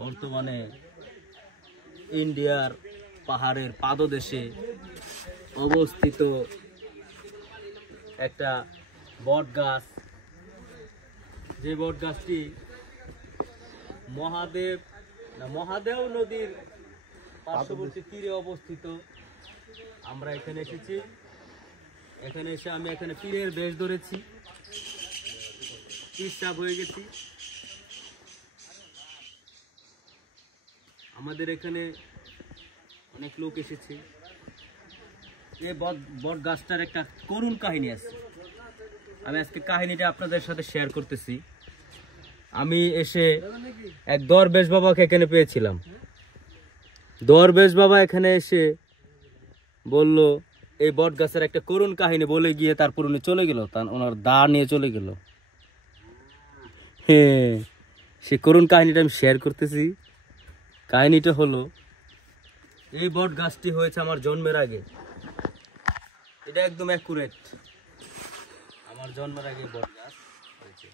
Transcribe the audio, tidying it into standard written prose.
বর্তমানে ইন্ডিয়ার পাহাড়ের পাদদেশে অবস্থিত একটা বট গাছ, যে বট গাছটি মহাদেও নদীর পার্শ্ববর্তী তীরে অবস্থিত। আমরা এখানে এসেছি, এখানে এসে আমি এখানে পীরের বেশ ধরেছি, পীর হয়ে গেছি। আমাদের এখানে অনেক লোক এসেছে। এই বট গাছটার একটা করুণ কাহিনী আছে, আমি আজকে কাহিনীটা আপনাদের সাথে শেয়ার করতেছি। আমি এসে এক দরবেশ বাবাকে এখানে পেয়েছিলাম। দরবেশ বাবা এখানে এসে বলল এই বট গাছের একটা করুণ কাহিনী বলে গিয়ে তারপর উনি চলে গেল, ওনার দা নিয়ে চলে গেল। হ্যাঁ, সে করুণ কাহিনীটা আমি শেয়ার করতেছি। কাহিনীটা হলো, এই বট গাছটি হয়েছে আমার জন্মের আগে। এটা একদম অ্যাকুরেট, আমার জন্মের আগে বট গাছ হয়েছে।